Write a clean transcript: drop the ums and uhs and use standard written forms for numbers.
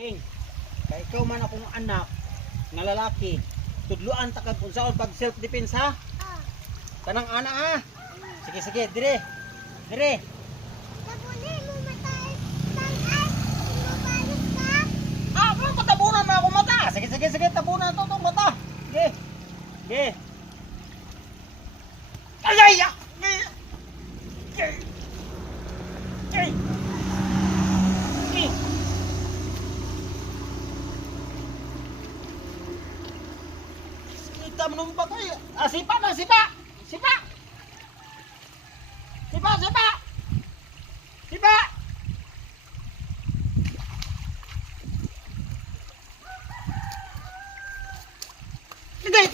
Kay ikaw man akong anak nga lalaki, tudluan ta kag unsaon pag self defense ha? Tanang ana ha. Sige sige, dire. Dire. Nabuli mo matay. Tangay. Mabayot ka. Ah, ano patabunan na ako mata? Sige sige sige, tabunan to tong mata. Sige. Sige. Ay ay. Ay. Kita menumpak kayo. Ah, sipa na, sipa. Sipa. Sipa, sipa. Sipa. Sige.